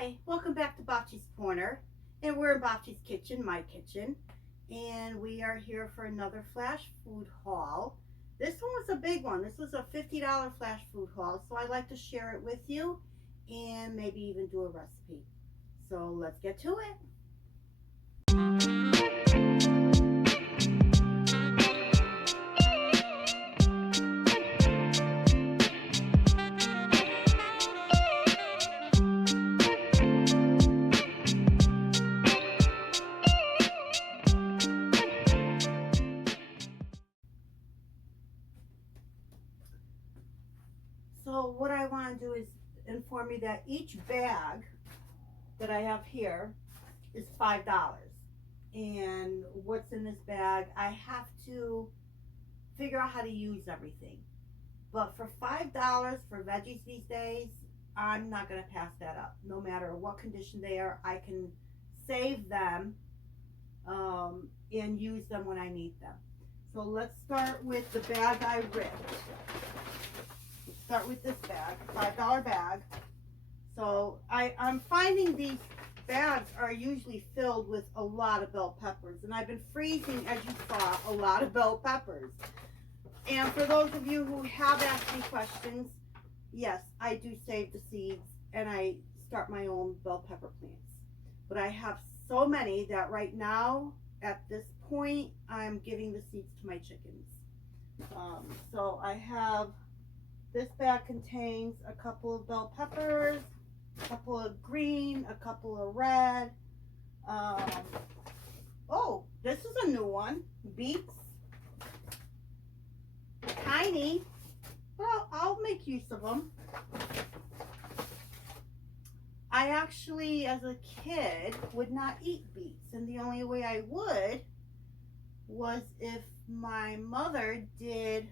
Hi, welcome back to Bocce's Corner, and we're in Bocce's kitchen, my kitchen, and we are here for another flash food haul. This one was a big one. This was a $50 flash food haul, so I'd like to share it with you and maybe even do a recipe. So let's get to it. So what I want to do is inform you that each bag that I have here is $5. And what's in this bag, I have to figure out how to use everything. But for $5 for veggies these days, I'm not going to pass that up. No matter what condition they are, I can save them and use them when I need them. So let's start with the bag I ripped. Start with this bag, $5 bag. So I'm finding these bags are usually filled with a lot of bell peppers, and I've been freezing, as you saw, a lot of bell peppers. And for those of you who have asked me questions, yes, I do save the seeds and I start my own bell pepper plants. But I have so many that right now, at this point, I'm giving the seeds to my chickens. So I have, this bag contains a couple of bell peppers, a couple of green, a couple of red. Oh, this is a new one, beets. Tiny, well, I'll make use of them. I actually, as a kid, would not eat beets, and the only way I would was if my mother did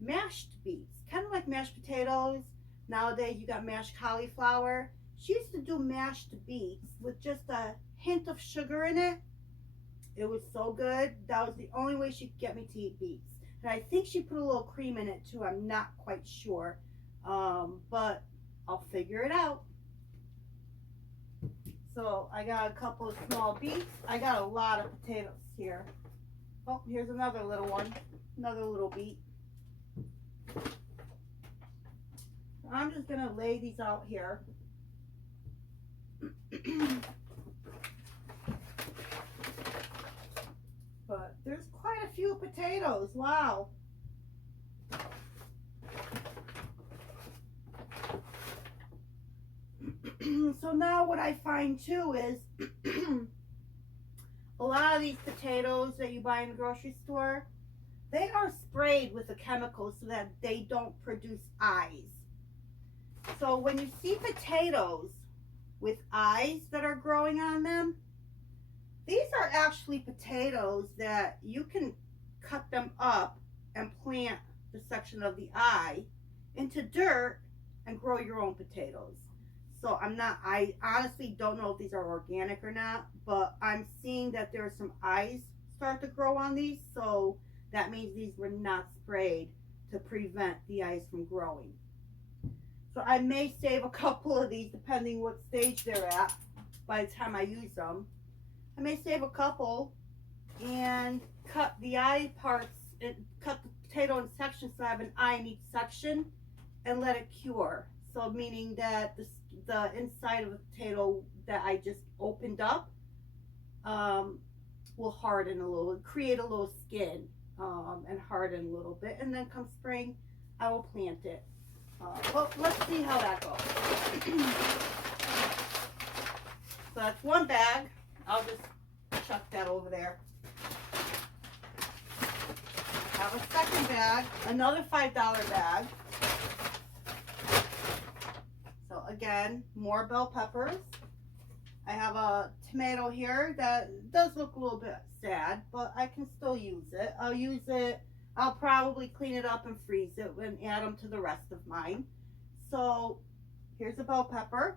mashed beets, kind of like mashed potatoes. Nowadays, you got mashed cauliflower. She used to do mashed beets with just a hint of sugar in it. It was so good. That was the only way she could get me to eat beets. And I think she put a little cream in it too. I'm not quite sure. But I'll figure it out. So I got a couple of small beets. I got a lot of potatoes here. Oh, here's another little one. Another little beet. I'm just going to lay these out here. But there's quite a few potatoes. Wow. So now what I find too is a lot of these potatoes that you buy in the grocery store, they are sprayed with a chemical so that they don't produce eyes. So when you see potatoes with eyes that are growing on them, these are actually potatoes that you can cut them up and plant the section of the eye into dirt and grow your own potatoes. So I honestly don't know if these are organic or not, but I'm seeing that there are some eyes start to grow on these. So that means these were not sprayed to prevent the eyes from growing. So I may save a couple of these depending what stage they're at by the time I use them. I may save a couple and cut the eye parts, and cut the potato in sections so I have an eye in each section and let it cure. So meaning that the inside of the potato that I just opened up will harden a little, create a little skin and harden a little bit. And then come spring, I will plant it. Well, let's see how that goes. So that's one bag. I'll just chuck that over there. I have a second bag, another $5 bag. So again, more bell peppers. I have a tomato here that does look a little bit sad, but I can still use it. I'll use it. I'll probably clean it up and freeze it and add them to the rest of mine. So here's a bell pepper.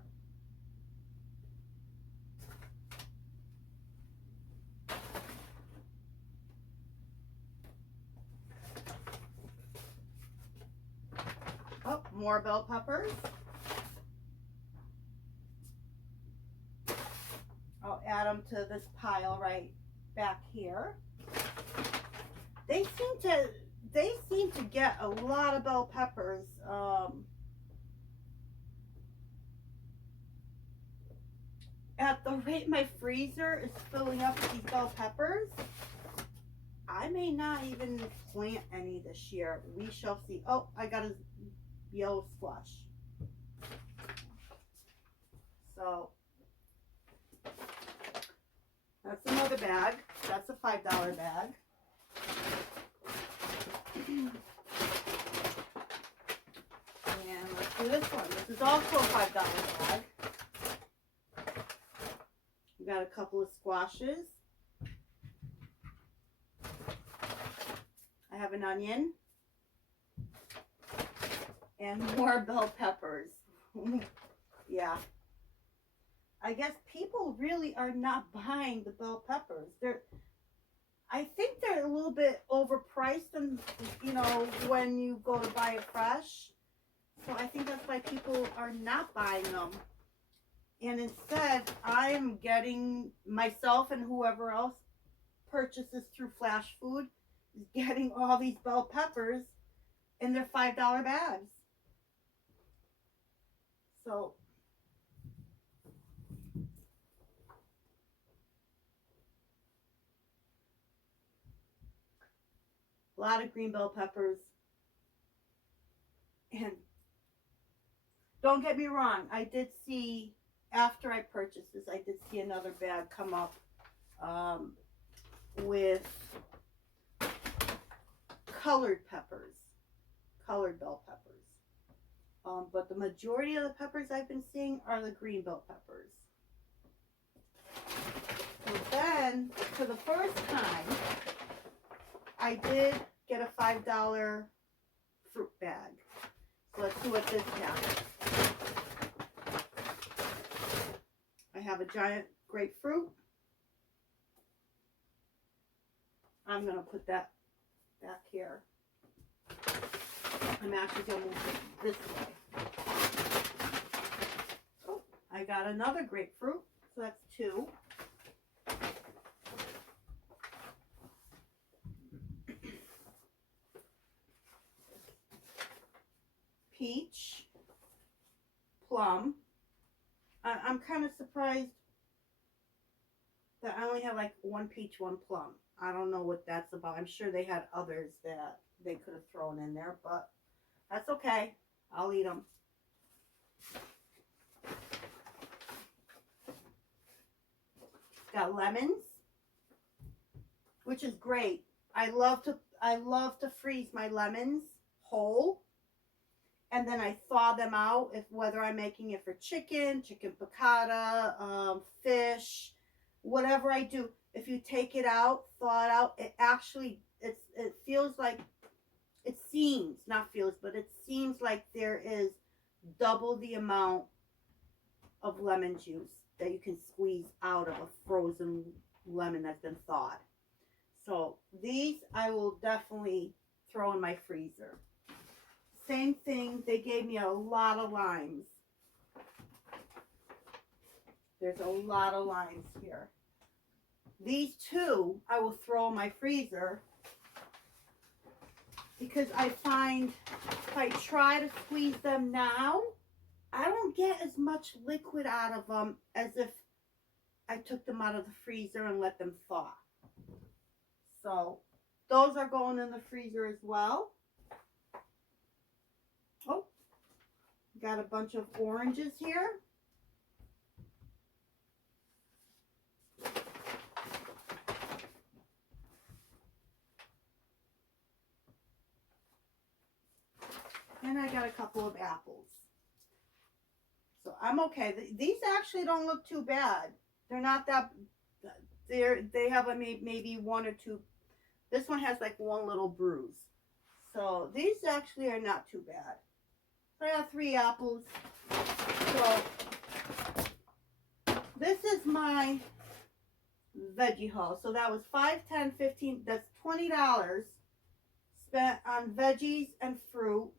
Oh, more bell peppers. them to this pile right back here. They seem to get a lot of bell peppers. At the rate my freezer is filling up with these bell peppers, I may not even plant any this year. We shall see. Oh, I got a yellow squash. So that's another bag. That's a $5 bag. And let's do this one. This is also a $5 bag. We got a couple of squashes. I have an onion. And more bell peppers. Yeah. I guess people really are not buying the bell peppers. I think they're a little bit overpriced, and when you go to buy it fresh. So I think that's why people are not buying them. And instead, I'm getting myself and whoever else purchases through Flashfood is getting all these bell peppers in their $5 bags. So a lot of green bell peppers. And don't get me wrong, I did see, after I purchased this, I did see another bag come up with colored peppers, colored bell peppers. But the majority of the peppers I've been seeing are the green bell peppers. So then, for the first time, I did get a $5 fruit bag. So let's see what this has. I have a giant grapefruit. I'm going to put that back here. I'm actually going to move it this way. Oh, I got another grapefruit. So that's 2. Peach, plum. I'm kind of surprised that I only have like 1 peach, 1 plum. I don't know what that's about. I'm sure they had others that they could have thrown in there, but that's okay. I'll eat them. Got lemons, which is great. I love to freeze my lemons whole. And then I thaw them out, whether I'm making it for chicken piccata, fish, whatever I do. If you take it out, thaw it out, it feels like, it seems like there is double the amount of lemon juice that you can squeeze out of a frozen lemon that's been thawed. So these I will definitely throw in my freezer. Same thing, they gave me a lot of limes. There's a lot of limes here. These 2 I will throw in my freezer because I find if I try to squeeze them now, I don't get as much liquid out of them as if I took them out of the freezer and let them thaw. So those are going in the freezer as well. Oh, got a bunch of oranges here. And I got a couple of apples. So I'm okay. These actually don't look too bad. They're not that, they have maybe 1 or 2. This one has like 1 little bruise. So these actually are not too bad. I got 3 apples. So this is my veggie haul. So that was $5, $10, $15. That's $20 spent on veggies and fruit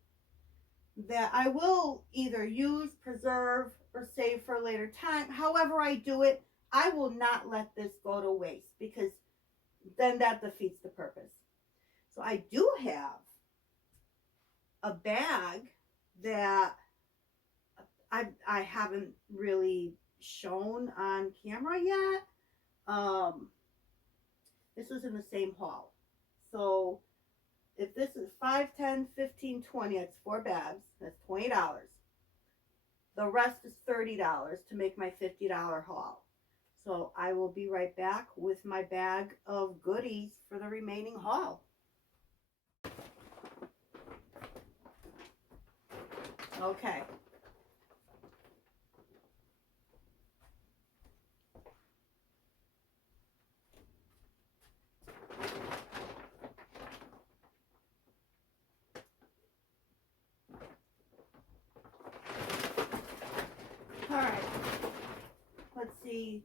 that I will either use, preserve, or save for a later time. However I do it, I will not let this go to waste because then that defeats the purpose. So I do have a bag that I haven't really shown on camera yet. This was in the same haul. So if this is 5, 10, 15, 20, it's 4 bags. That's $20. The rest is $30 to make my $50 haul. So I will be right back with my bag of goodies for the remaining haul. Okay. All right. Let's see.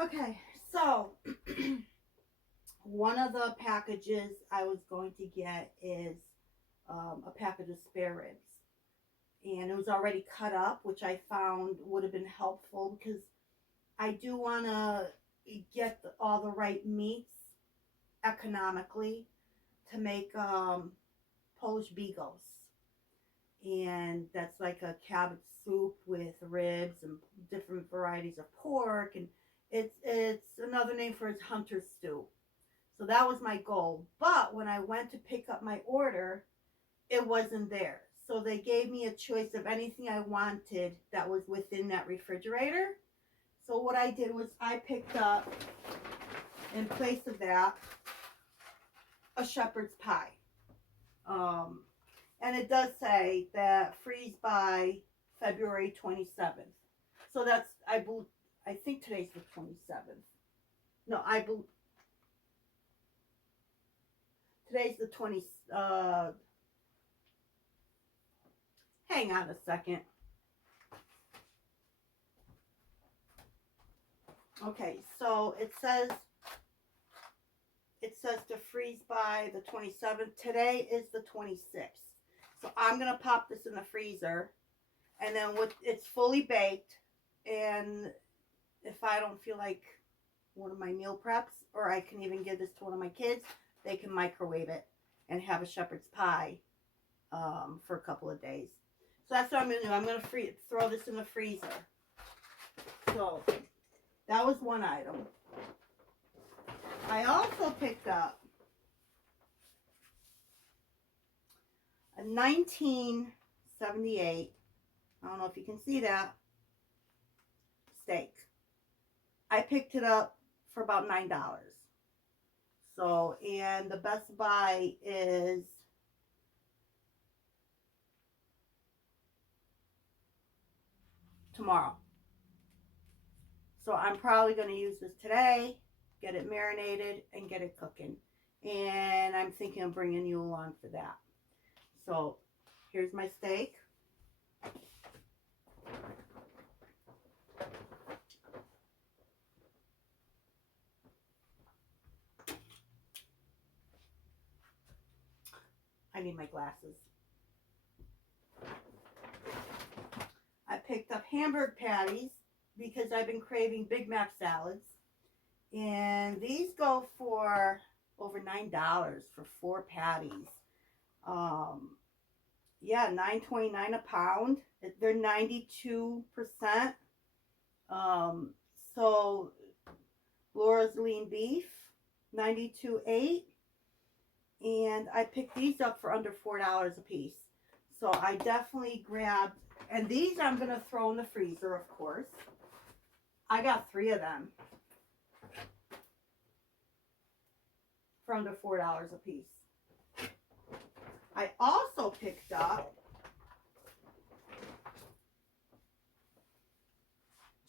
Okay, so one of the packages I was going to get is a package of spare ribs. And it was already cut up, which I found would have been helpful because I do want to get all the right meats economically to make Polish bigos. And that's like a cabbage soup with ribs and different varieties of pork, and it's another name for its hunter stew. So that was my goal. But when I went to pick up my order, it wasn't there. So they gave me a choice of anything I wanted that was within that refrigerator. So what I did was I picked up, in place of that, a shepherd's pie. And it does say that freeze by February 27th. So that's, I think today's the 27th. No, today's the 20, hang on a second. Okay, so it says to freeze by the 27th. Today is the 26th. So I'm going to pop this in the freezer, and then it's fully baked, and if I don't feel like one of my meal preps, or I can even give this to one of my kids, they can microwave it and have a shepherd's pie for a couple of days. So that's what I'm going to do. I'm going to throw this in the freezer. So that was one item. I also picked up a 1978, I don't know if you can see that, steak. I picked it up for about $9. So, and the Best Buy is tomorrow. So I'm probably going to use this today, get it marinated, and get it cooking. And I'm thinking of bringing you along for that. So here's my steak. I need my glasses. I picked up hamburger patties because I've been craving Big Mac salads. And these go for over $9 for 4 patties. Yeah, $9.29 a pound. They're 92%. So Laura's lean beef, 92.8. And I picked these up for under $4 a piece. So I definitely grabbed, and these I'm going to throw in the freezer, of course. I got 3 of them for under $4 a piece. I also picked up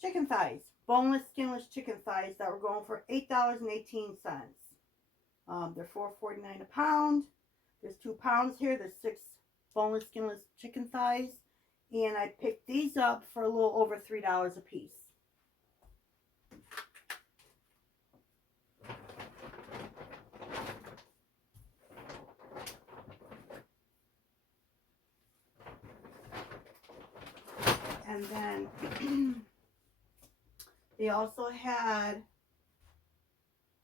chicken thighs, boneless, skinless chicken thighs that were going for $8.18. They're $4.49 a pound. There's 2 pounds here. There's 6 boneless, skinless chicken thighs. And I picked these up for a little over $3 a piece. And then they also had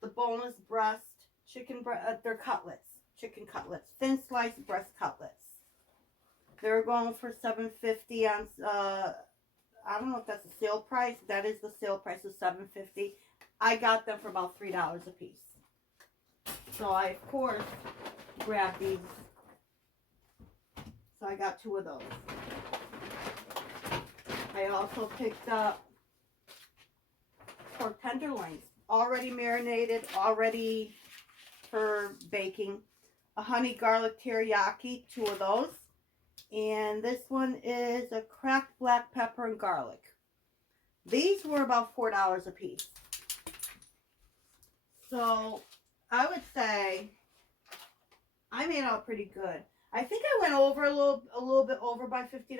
the boneless breast chicken, they're cutlets, chicken cutlets, thin sliced breast cutlets. They're going for $7.50 on, I don't know if that's the sale price. That is the sale price of $7.50. I got them for about $3 a piece. So I, of course, grabbed these. So I got 2 of those. I also picked up pork tenderloins, already marinated, already for baking. A honey garlic teriyaki, 2 of those. And this one is a cracked black pepper and garlic. These were about $4 a piece. So I would say I made out pretty good. I think I went over a little bit over by 50,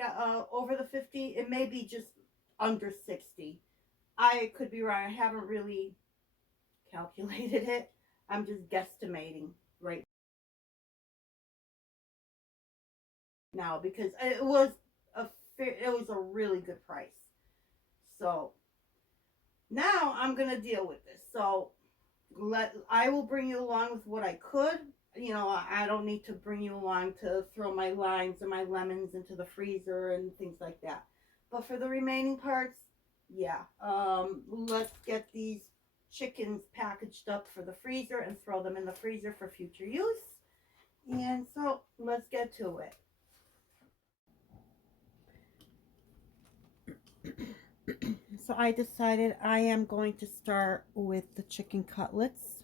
over the 50. It may be just under 60. I could be wrong. I haven't really calculated it. I'm just guesstimating right now because it was a really good price. So now I'm gonna deal with this. So I will bring you along with what I could. You know, I don't need to bring you along to throw my limes and my lemons into the freezer and things like that. But for the remaining parts, yeah, let's get these chickens packaged up for the freezer and throw them in the freezer for future use. And so let's get to it. So I decided I am going to start with the chicken cutlets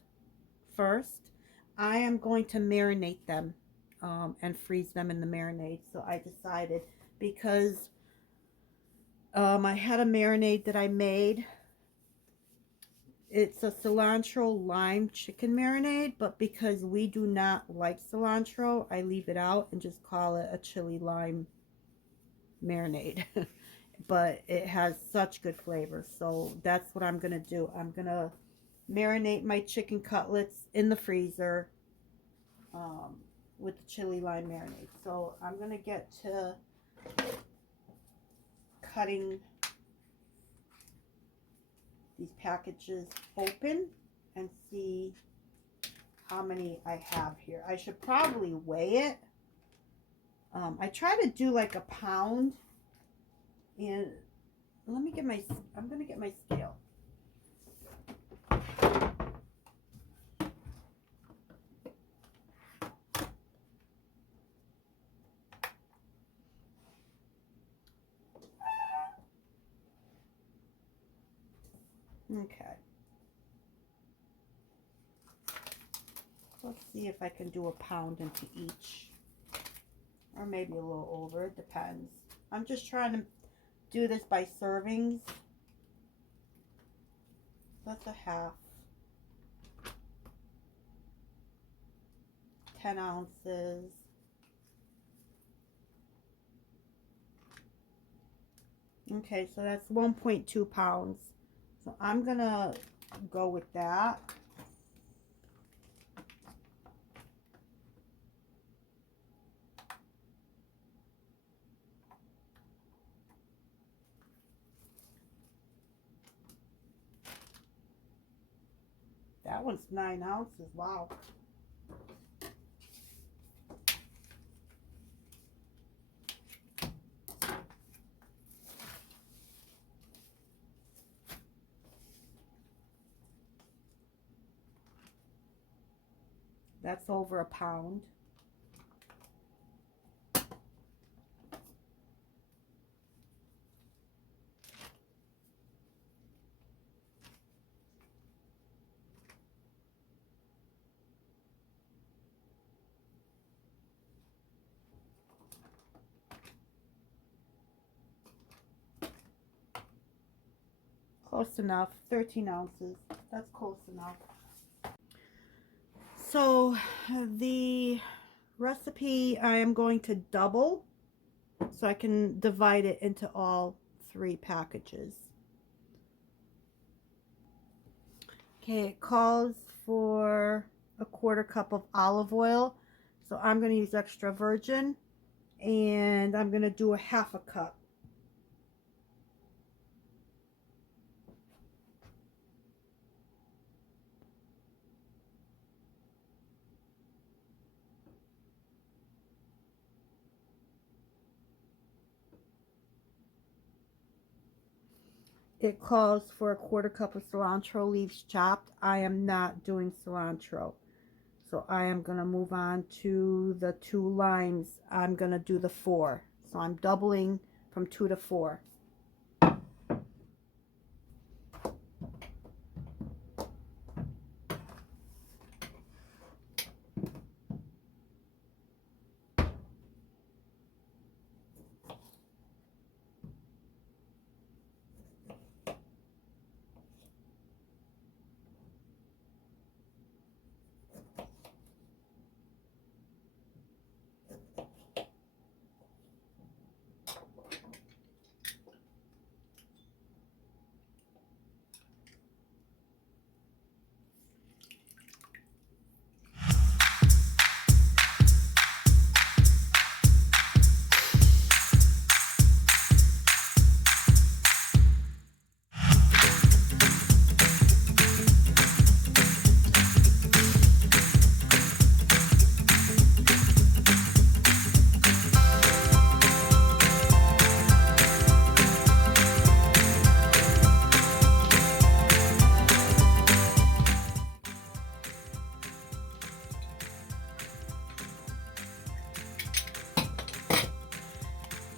first. I am going to marinate them and freeze them in the marinade. So I decided because I had a marinade that I made. It's a cilantro lime chicken marinade, but because we do not like cilantro, I leave it out and just call it a chili lime marinade. But it has such good flavor, so that's what I'm gonna do. I'm gonna marinate my chicken cutlets in the freezer with the chili lime marinade. So I'm gonna get to cutting these packages open and see how many I have here. I should probably weigh it. I try to do like a pound, and let me get I'm gonna get my scale. Okay. Let's see if I can do a pound into each. Or maybe a little over, it depends. I'm just trying to do this by servings. That's a half. 10 ounces. Okay, so that's 1.2 pounds. So I'm gonna go with that. That one's 9 ounces. Wow. That's over a pound. Close enough. 13 ounces. That's close enough. So the recipe I am going to double so I can divide it into all 3 packages. Okay, it calls for a 1/4 cup of olive oil. So I'm going to use extra virgin, and I'm going to do a 1/2 cup. It calls for a 1/4 cup of cilantro leaves chopped. I am not doing cilantro. So I am going to move on to the 2 limes. I'm going to do the 4. So I'm doubling from 2 to 4.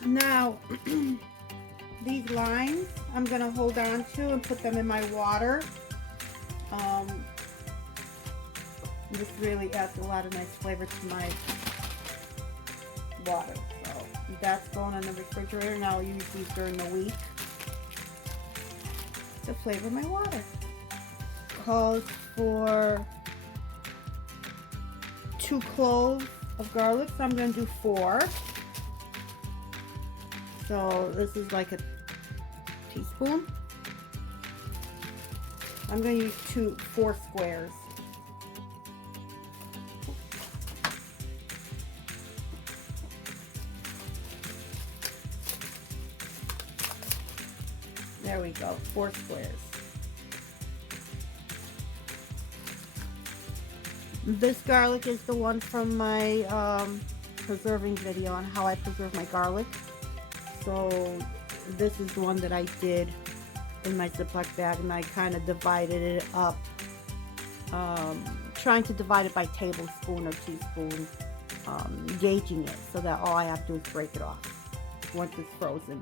Now, these limes I'm going to hold on to and put them in my water. This really adds a lot of nice flavor to my water. So that's going in the refrigerator, and I'll use these during the week to flavor my water. Calls for 2 cloves of garlic, so I'm going to do 4. So this is like a teaspoon. I'm going to use 4 squares. There we go, 4 squares. This garlic is the one from my preserving video on how I preserve my garlic. So this is the one that I did in my Ziploc bag, and I kind of divided it up, trying to divide it by tablespoon or teaspoon, gauging it so that all I have to do is break it off once it's frozen.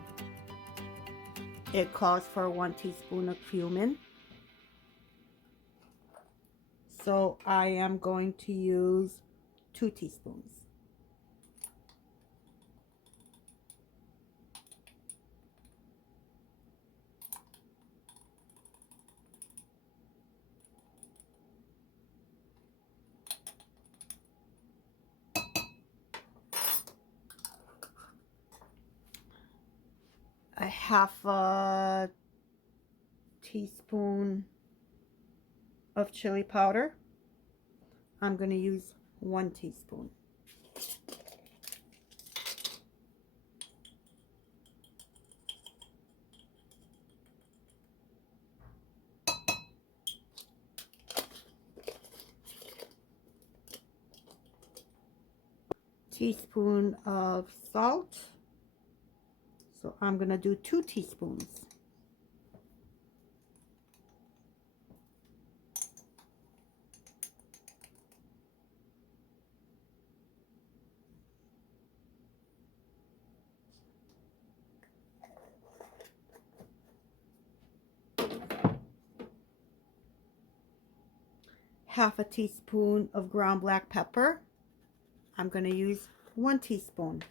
It calls for 1 teaspoon of cumin. So I am going to use 2 teaspoons. A 1/2 teaspoon of chili powder. I'm going to use 1 teaspoon. Teaspoon of salt. So I'm going to do 2 teaspoons. Half a teaspoon of ground black pepper. I'm going to use 1 teaspoon.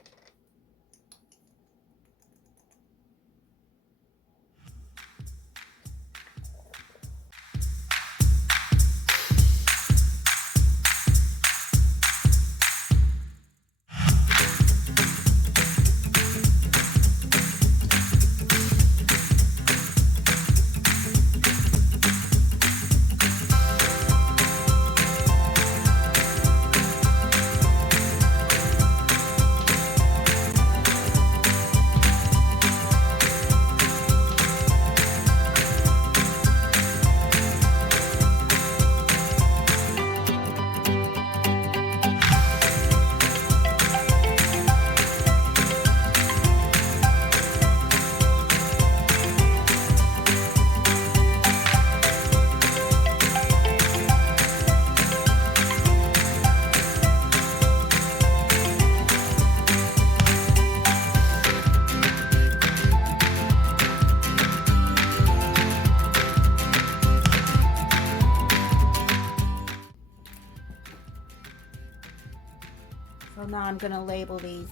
So now I'm gonna label these.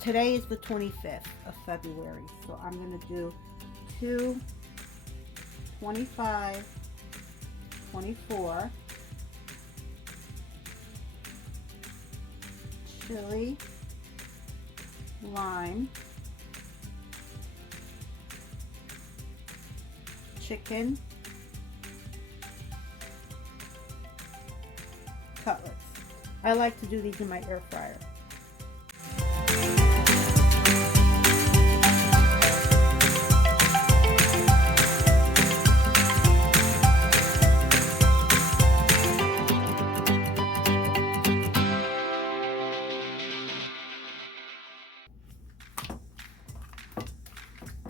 Today is the 25th of February, so I'm gonna do 2, 25, 24, chili, lime, chicken, cutlets. I like to do these in my air fryer.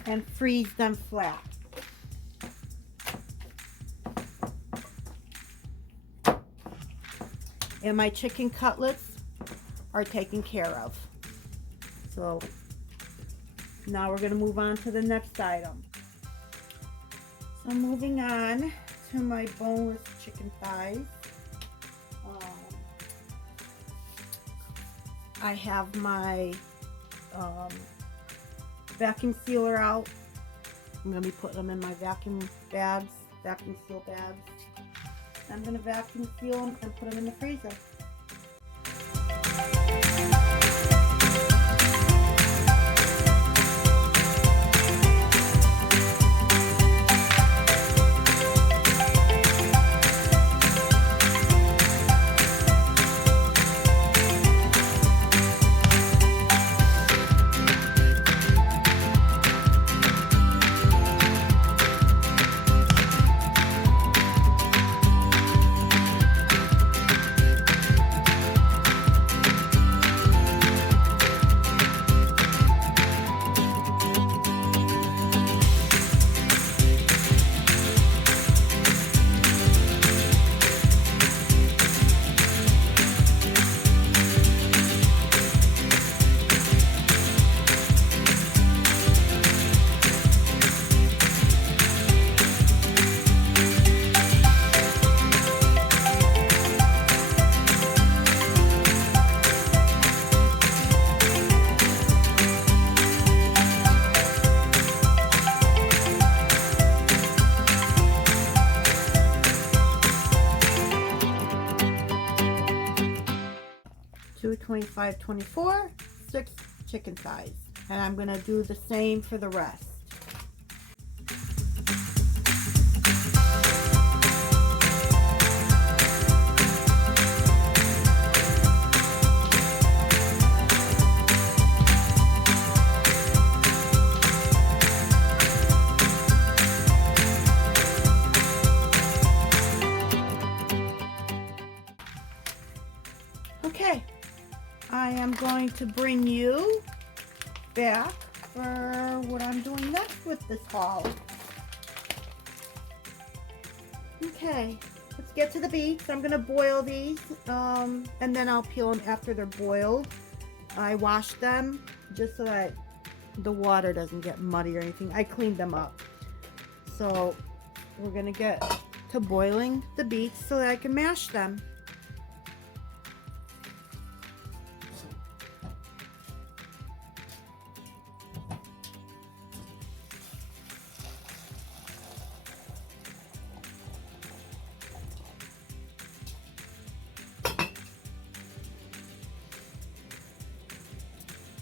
And freeze them flat. And my chicken cutlets are taken care of. So now we're going to move on to the next item. So moving on to my boneless chicken thighs. I have my vacuum sealer out. I'm going to be putting them in my vacuum seal bags. I'm going to vacuum seal them and put them in the freezer. Two 25, 24, 6 chicken thighs, and I'm going to do the same for the rest. Okay, I am going to bring you back for what I'm doing next with this haul. Okay, let's get to the beets. I'm going to boil these and then I'll peel them after they're boiled. I washed them just so that the water doesn't get muddy or anything. I cleaned them up. So we're going to get to boiling the beets so that I can mash them.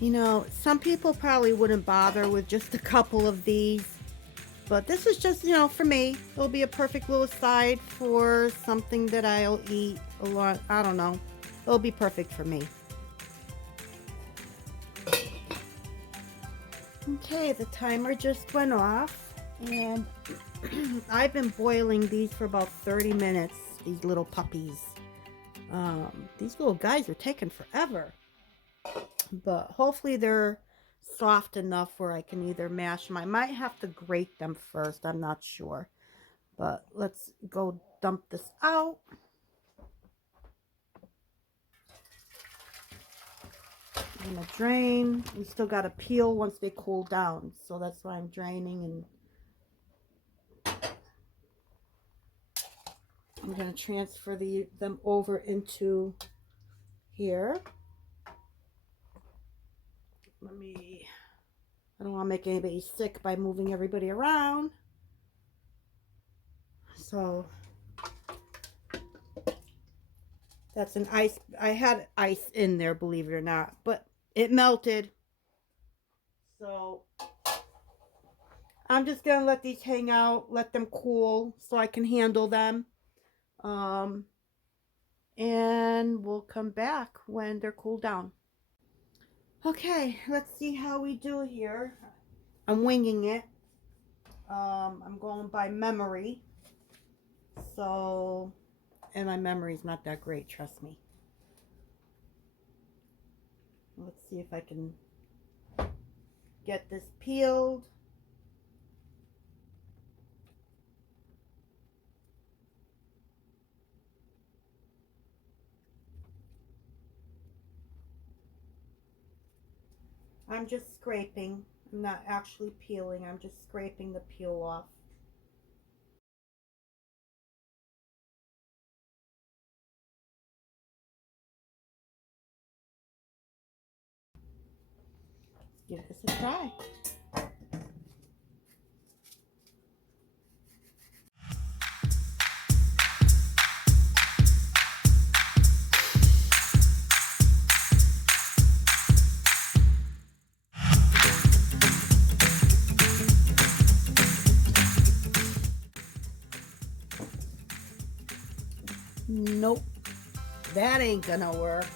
You know, some people probably wouldn't bother with just a couple of these, but this is just, you know, for me, it'll be a perfect little side for something that I'll eat a lot. I don't know. It'll be perfect for me. Okay, the timer just went off, and I've been boiling these for about 30 minutes, these little puppies. These little guys are taking forever. But hopefully they're soft enough where I can either mash them. I might have to grate them first. I'm not sure. But let's go dump this out. I'm going to drain. We still got to peel once they cool down. So that's why I'm draining. And I'm going to transfer them over into here. I don't want to make anybody sick by moving everybody around. So that's an ice. I had ice in there, believe it or not, but it melted. So I'm just going to let these hang out, let them cool so I can handle them. And we'll come back when they're cooled down. Okay, let's see how we do here. I'm winging it. I'm going by memory. So, and my memory's not that great, trust me. Let's see if I can get this peeled. I'm just scraping. I'm not actually peeling. I'm just scraping the peel off. Give this a try. Nope, that ain't gonna work.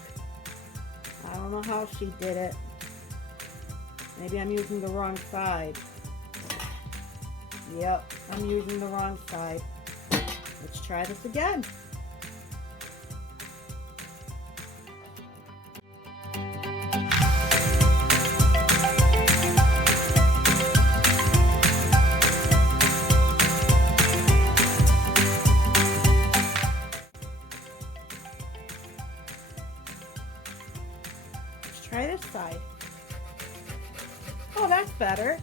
I don't know how she did it. Maybe I'm using the wrong side. Yep, I'm using the wrong side. Let's try this again. Try this side. Oh, that's better.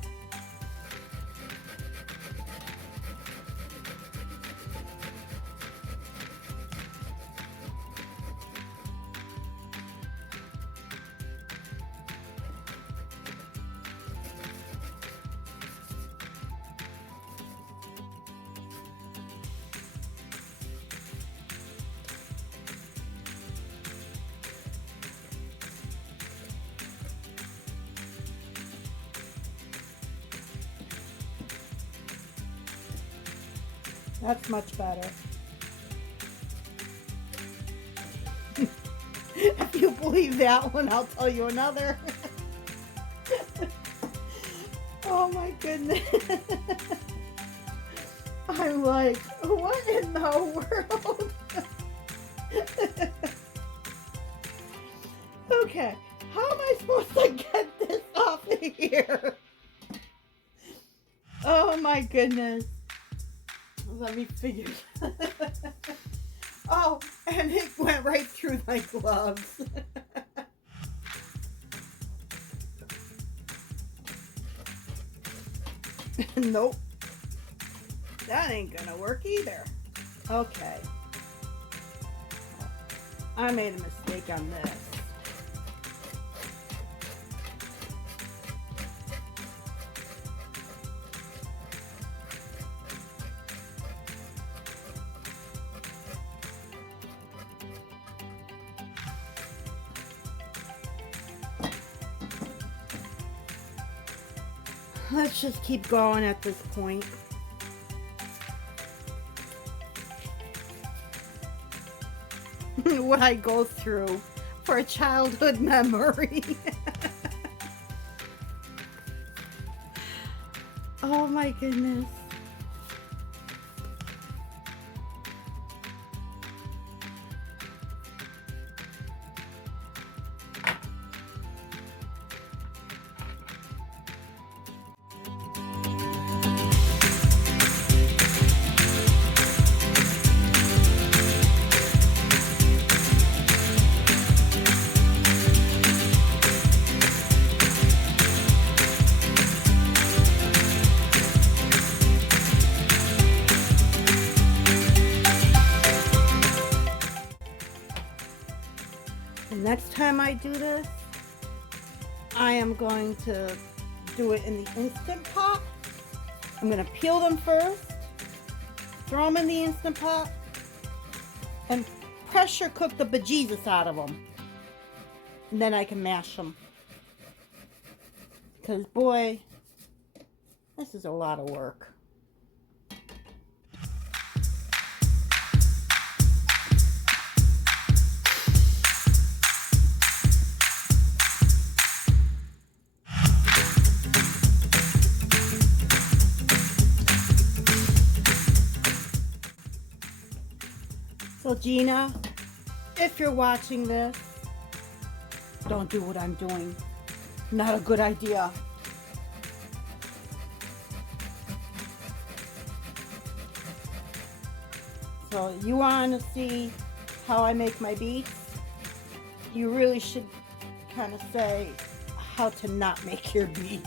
That's much better. If you believe that one, I'll tell you another. Oh my goodness. I'm like, what in the world? Okay, how am I supposed to get this off of here? Oh my goodness. Let me figure. Oh, and it went right through my gloves. Nope. That ain't gonna work either. Okay. I made a mistake on this. Let's just keep going at this point. What I go through for a childhood memory. Oh my goodness. The next time I do this, I am going to do it in the Instant Pot. I'm going to peel them first, throw them in the Instant Pot, and pressure cook the bejesus out of them. And then I can mash them. Because boy, this is a lot of work. So Gina, if you're watching this, don't do what I'm doing. Not a good idea. So you want to see how I make my beets? You really should kind of say how to not make your beets.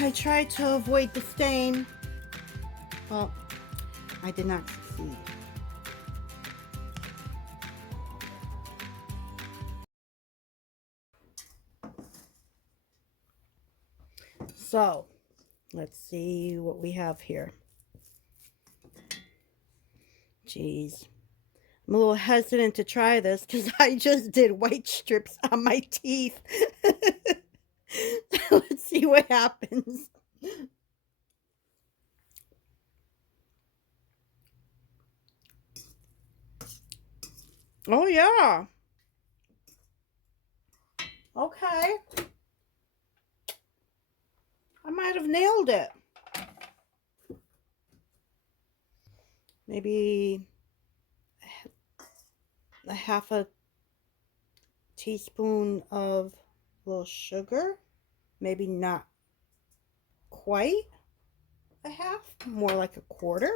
I tried to avoid the stain. Well, I did not succeed. So, let's see what we have here. Jeez. I'm a little hesitant to try this because I just did white strips on my teeth. Let's see what happens. Oh yeah. Okay. I might have nailed it. Maybe a half a teaspoon of little sugar. Maybe not quite a half, more like a quarter.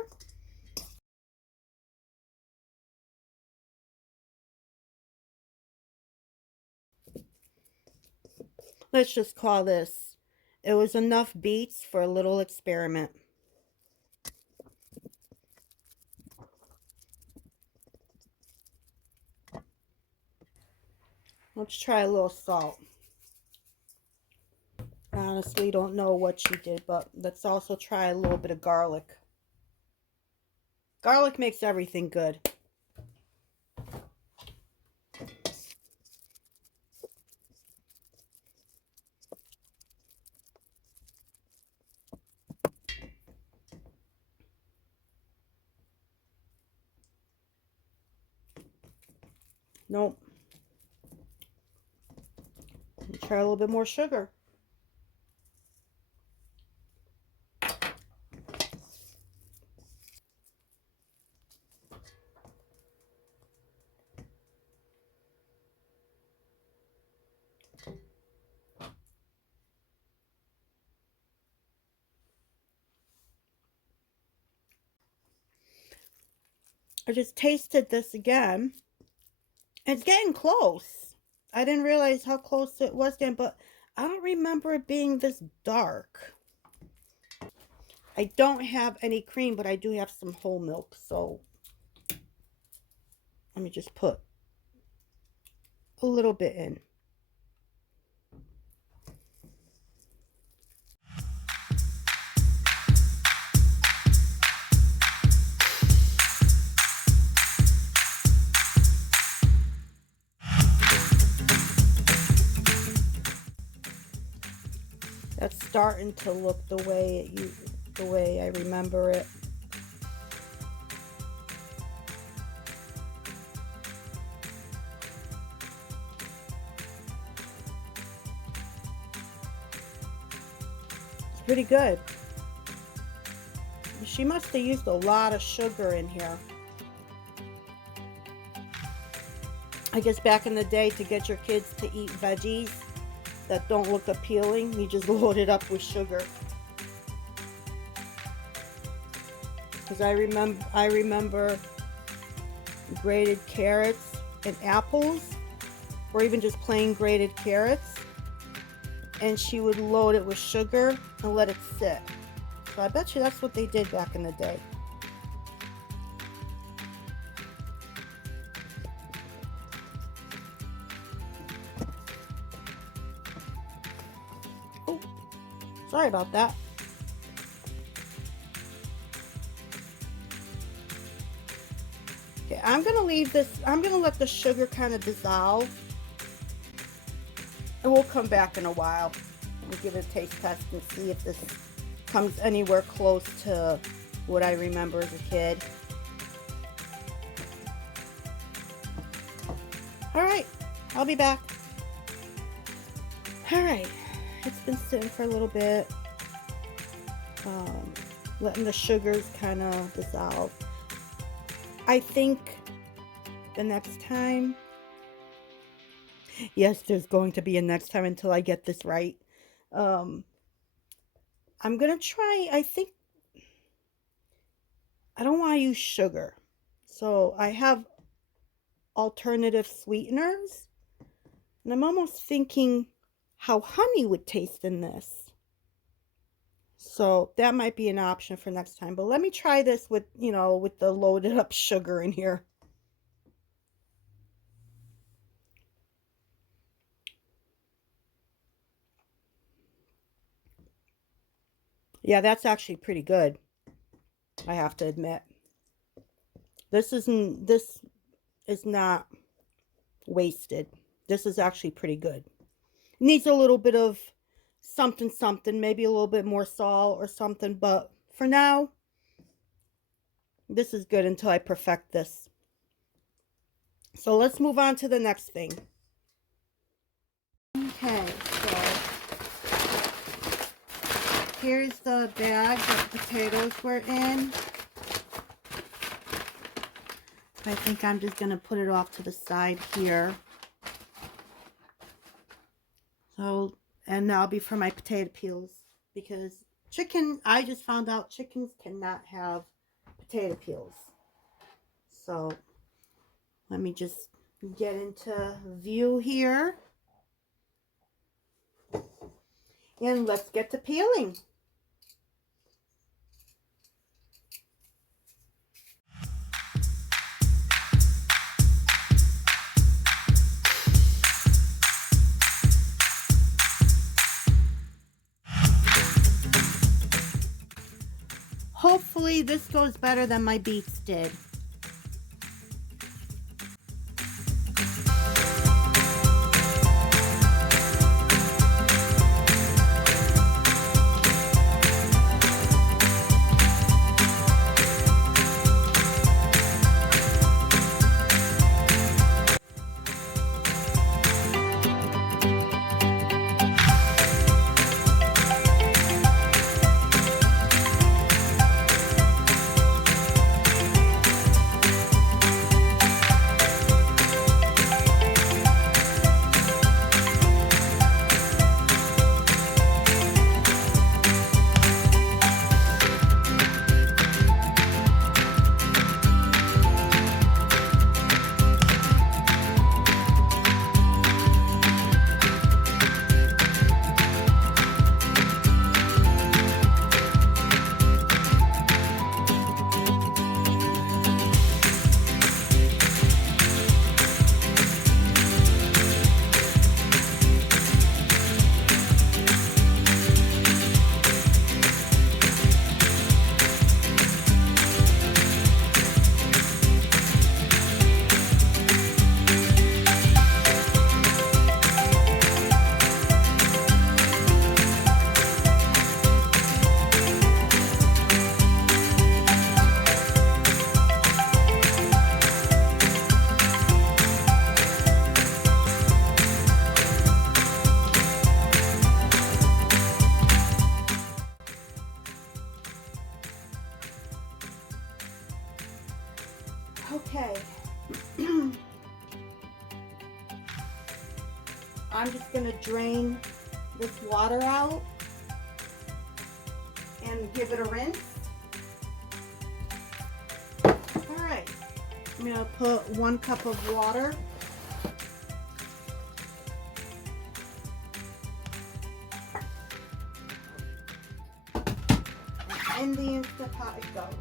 Let's just call this, it was enough beets for a little experiment. Let's try a little salt. I honestly don't know what she did, but let's also try a little bit of garlic. Garlic makes everything good. Nope. Try a little bit more sugar. I just tasted this again. It's getting close. I didn't realize how close it was getting, but I don't remember it being this dark. I don't have any cream, but I do have some whole milk, so let me just put a little bit in. That's starting to look the way I remember it. It's pretty good. She must have used a lot of sugar in here. I guess back in the day, to get your kids to eat veggies that don't look appealing, you just load it up with sugar. Because I remember grated carrots and apples or even just plain grated carrots, and she would load it with sugar and let it sit. So I bet you that's what they did back in the day. Oh, sorry about that. Okay, I'm gonna leave this, I'm gonna let the sugar kind of dissolve, and we'll come back in a while and give it a taste test and see if this comes anywhere close to what I remember as a kid. All right, I'll be back. All right, it's been sitting for a little bit, letting the sugars kind of dissolve. I think the next time, yes, there's going to be a next time until I get this right. I'm gonna try, I think, I don't want to use sugar. So I have alternative sweeteners, and I'm almost thinking how honey would taste in this. So that might be an option for next time. But let me try this with, you know, with the loaded up sugar in here. Yeah, that's actually pretty good, I have to admit. This is not wasted. This is actually pretty good. Needs a little bit of something, maybe a little bit more salt or something, but for now, this is good until I perfect this. So let's move on to the next thing. Okay, so here's the bag that the potatoes were in. I think I'm just going to put it off to the side here. So, and that'll be for my potato peels, because chicken, I just found out chickens cannot have potato peels. So let me just get into view here. And let's get to peeling. Hopefully this goes better than my beets did. Okay. I'm just going to drain this water out and give it a rinse. Alright, I'm going to put 1 cup of water in the Instant Pot it goes.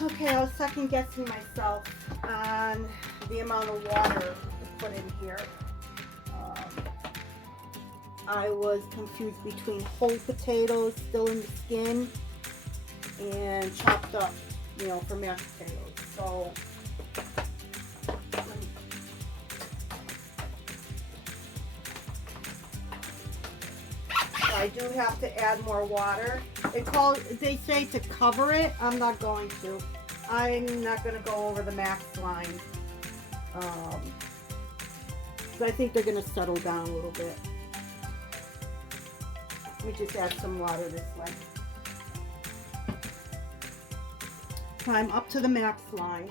Okay, I was second guessing myself on the amount of water to put in here. I was confused between whole potatoes still in the skin and chopped up, you know, for mashed potatoes. So I do have to add more water. They say to cover it. I'm not going to. I'm not going to go over the max line. So I think they're going to settle down a little bit. Let me just add some water this way. I'm up to the max line.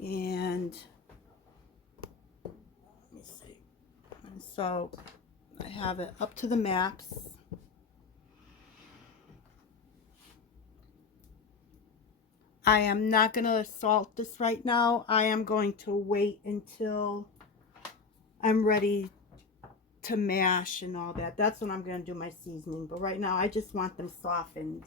And let me see. And so I have it up to the max. I am not going to salt this right now. I am going to wait until I'm ready to mash and all that. That's when I'm going to do my seasoning. But right now I just want them softened.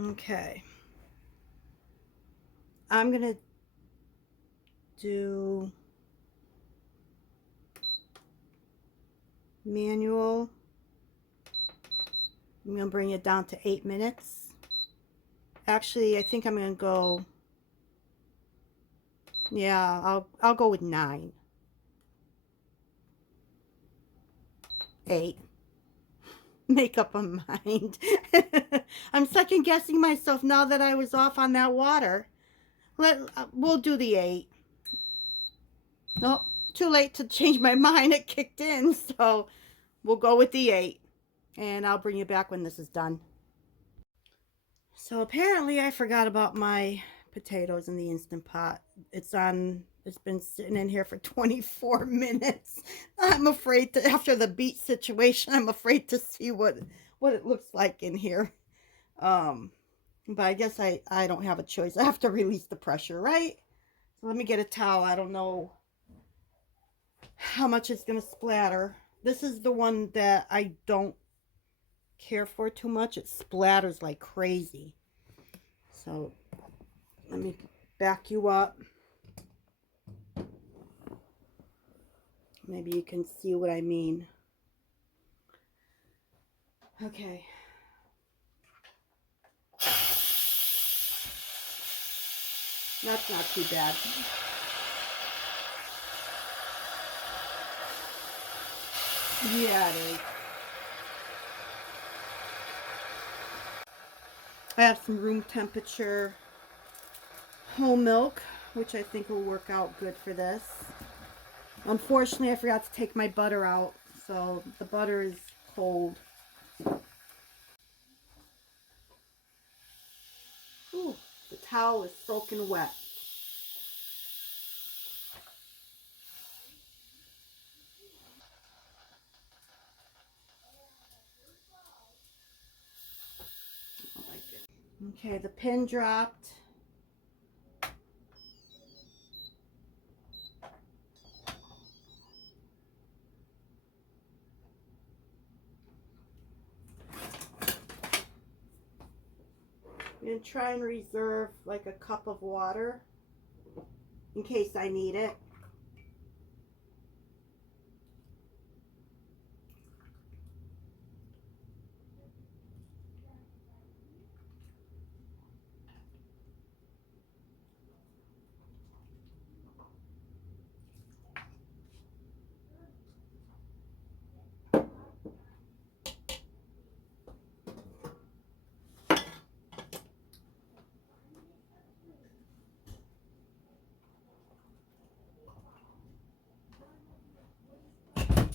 Okay. I'm going to do manual. I'm going to bring it down to 8 minutes. Actually, I think I'm going to go, yeah, I'll go with 9. 8. Make up a mind. I'm second guessing myself now that I was off on that water. We'll do the 8. Nope, too late to change my mind. It kicked in, so we'll go with the 8. And I'll bring you back when this is done. So apparently I forgot about my potatoes in the Instant Pot. It's been sitting in here for 24 minutes. I'm afraid to, after the beet situation, I'm afraid to see what it looks like in here. But I guess I don't have a choice. I have to release the pressure, right? So let me get a towel. I don't know how much it's going to splatter. This is the one that I don't care for too much. It splatters like crazy. So let me back you up. Maybe you can see what I mean. Okay. That's not too bad. Yeah, it is. I have some room temperature whole milk, which I think will work out good for this. Unfortunately, I forgot to take my butter out, so the butter is cold. Ooh, the towel is soaking wet. Oh my goodness. Okay, the pin dropped. I'm going to try and reserve like a cup of water in case I need it.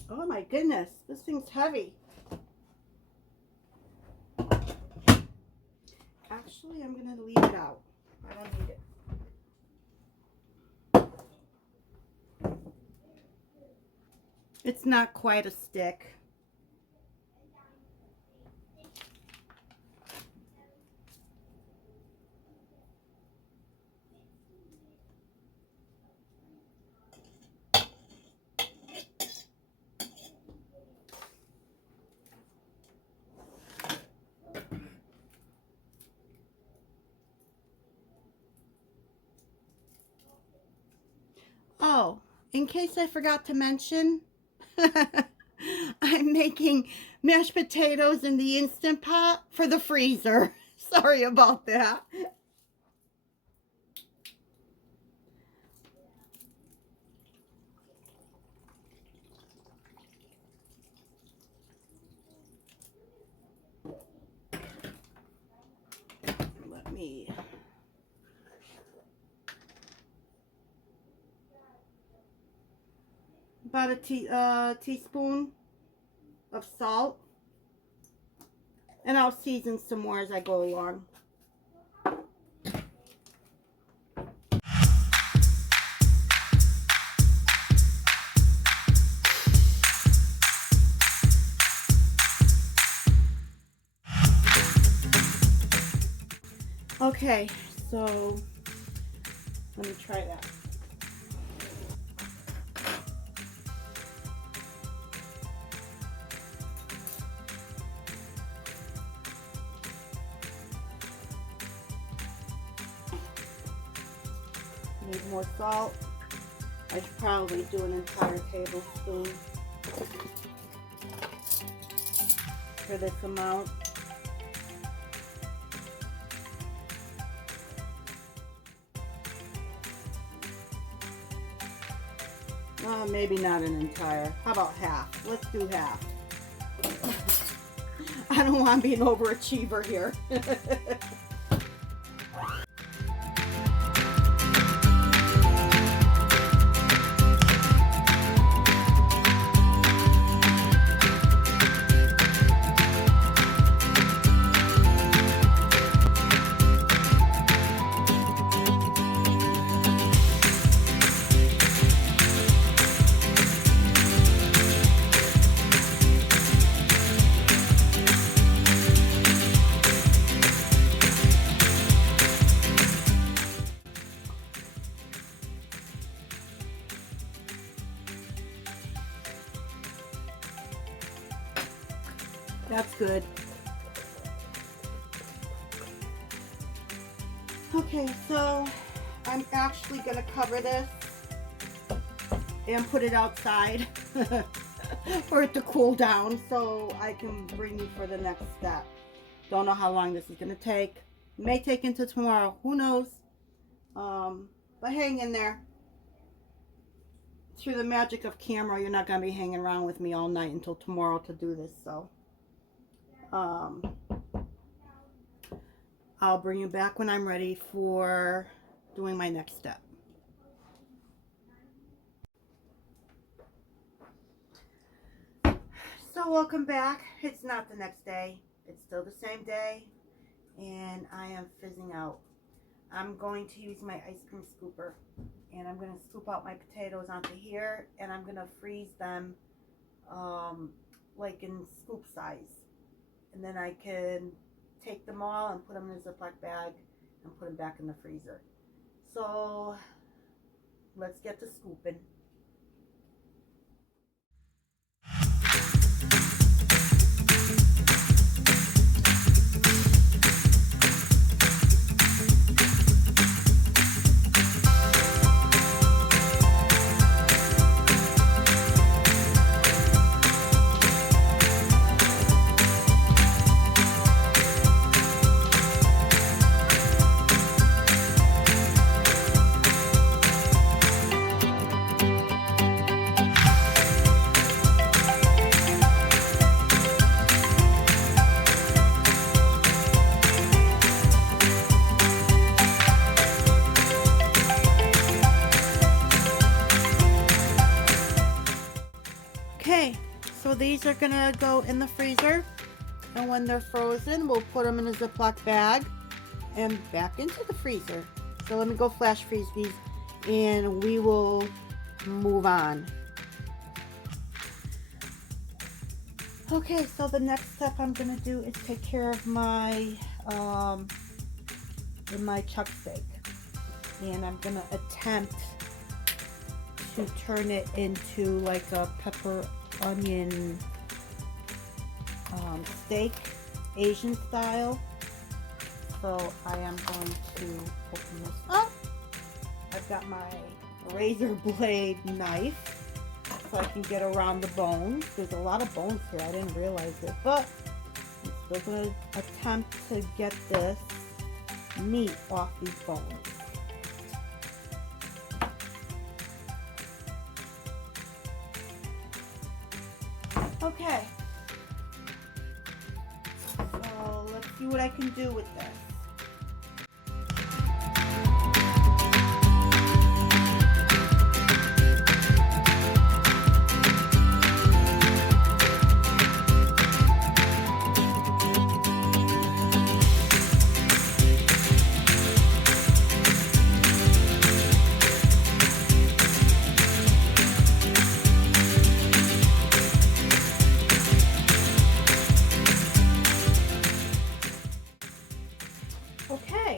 Oh my goodness, this thing's heavy. Actually, I'm going to leave it out. I don't need it. It's not quite a stick. Oh, in case I forgot to mention, I'm making mashed potatoes in the Instant Pot for the freezer. Sorry about that. Let me... About a teaspoon of salt. And I'll season some more as I go along. Okay, so let me try that. Need more salt. I should probably do an entire tablespoon for this amount. Maybe not an entire. How about half? Let's do half. I don't want to be an overachiever here. That's good. Okay, so I'm actually going to cover this and put it outside for it to cool down so I can bring you for the next step. Don't know how long this is going to take. It may take into tomorrow. Who knows? But hang in there. Through the magic of camera, you're not going to be hanging around with me all night until tomorrow to do this, so I'll bring you back when I'm ready for doing my next step. So welcome back. It's not the next day. It's still the same day, and I am fizzing out. I'm going to use my ice cream scooper, and I'm going to scoop out my potatoes onto here, and I'm going to freeze them like in scoop size. And then I can take them all and put them in a Ziploc bag and put them back in the freezer. So let's get to scooping. Okay, so these are gonna go in the freezer, and when they're frozen, we'll put them in a Ziploc bag and back into the freezer. So let me go flash freeze these, and we will move on. Okay, so the next step I'm gonna do is take care of my chuck steak, and I'm gonna attempt to turn it into like a pepper onion steak, Asian style. So I am going to open this up. I've got my razor blade knife so I can get around the bones. There's a lot of bones here, I didn't realize it, but I'm still going to attempt to get this meat off these bones. Okay, so let's see what I can do with this. Okay,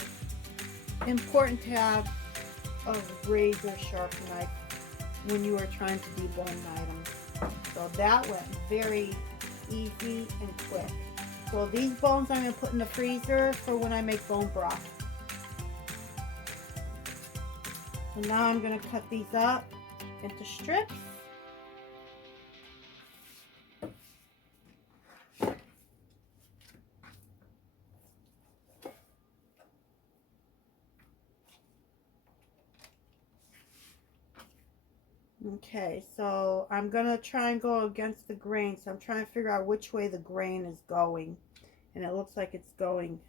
important to have a razor sharp knife when you are trying to debone items. So that went very easy and quick. So these bones I'm going to put in the freezer for when I make bone broth. So now I'm going to cut these up into strips. Okay, so I'm going to try and go against the grain. So I'm trying to figure out which way the grain is going. And it looks like it's going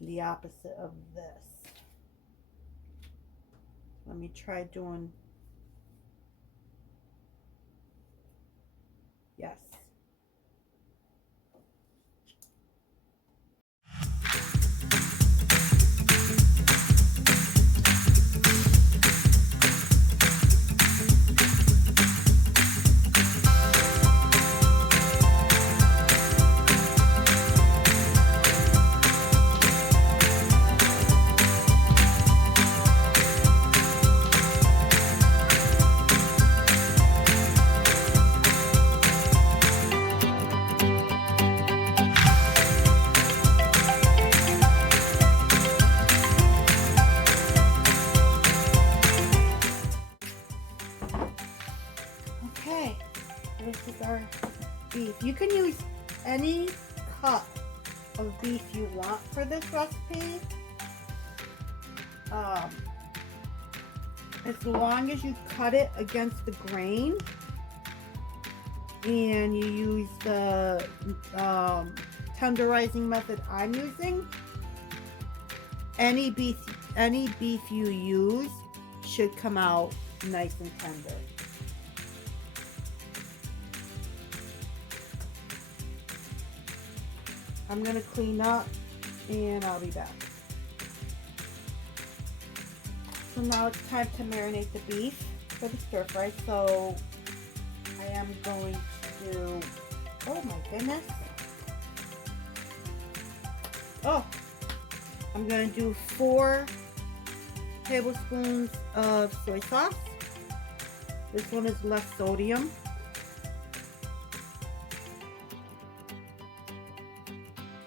the opposite of this. Let me try doing, yes. Okay, this is our beef. You can use any cut of beef you want for this recipe. As long as you cut it against the grain and you use the tenderizing method I'm using, any beef you use should come out nice and tender. I'm going to clean up and I'll be back. So now it's time to marinate the beef for the stir fry. So I am going to do, oh my goodness. Oh, I'm going to do 4 tablespoons of soy sauce. This one is less sodium.